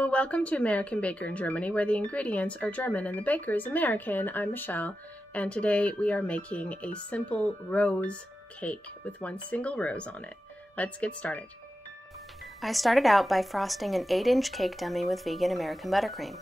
Hello, welcome to American Baker in Germany, where the ingredients are German and the baker is American. I'm Michelle, and today we are making a simple rose cake with one single rose on it. Let's get started. I started out by frosting an 8-inch cake dummy with vegan American buttercream.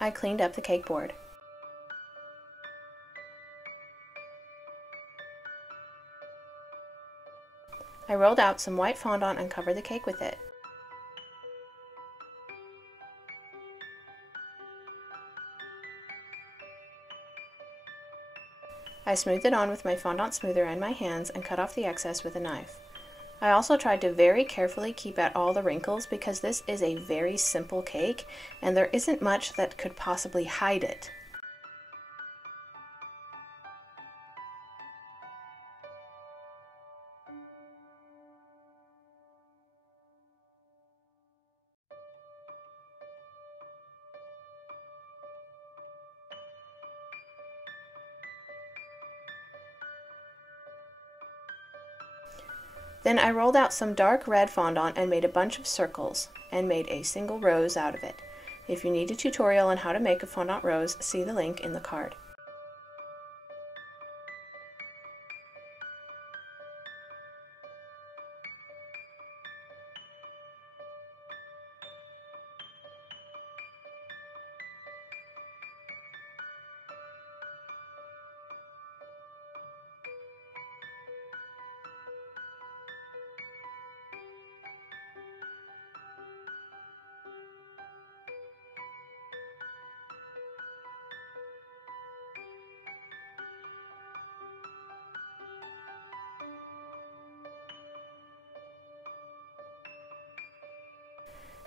I cleaned up the cake board. I rolled out some white fondant and covered the cake with it. I smoothed it on with my fondant smoother and my hands and cut off the excess with a knife. I also tried to very carefully keep out all the wrinkles because this is a very simple cake and there isn't much that could possibly hide it. Then I rolled out some dark red fondant and made a bunch of circles and made a single rose out of it. If you need a tutorial on how to make a fondant rose, see the link in the card.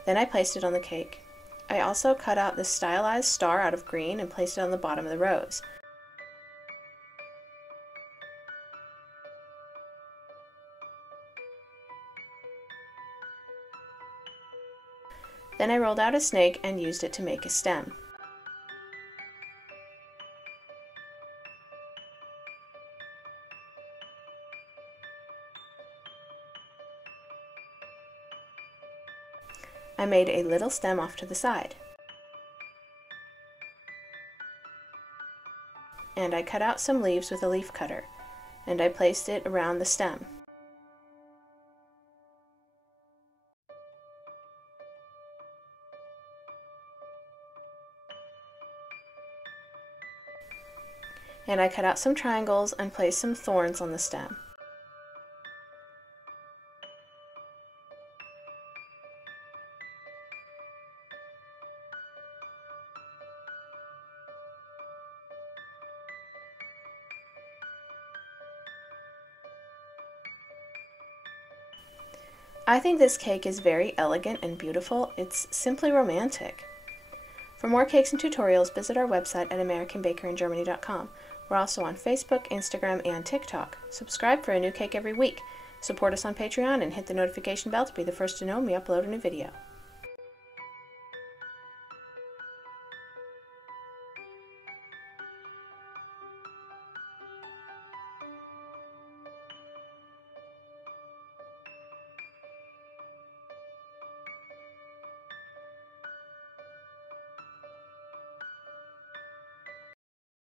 Then I placed it on the cake. I also cut out this stylized star out of green and placed it on the bottom of the rose. Then I rolled out a snake and used it to make a stem. I made a little stem off to the side. And I cut out some leaves with a leaf cutter, and I placed it around the stem. And I cut out some triangles and placed some thorns on the stem. I think this cake is very elegant and beautiful. It's simply romantic. For more cakes and tutorials, visit our website at AmericanBakerInGermany.com. We're also on Facebook, Instagram, and TikTok. Subscribe for a new cake every week. Support us on Patreon and hit the notification bell to be the first to know when we upload a new video.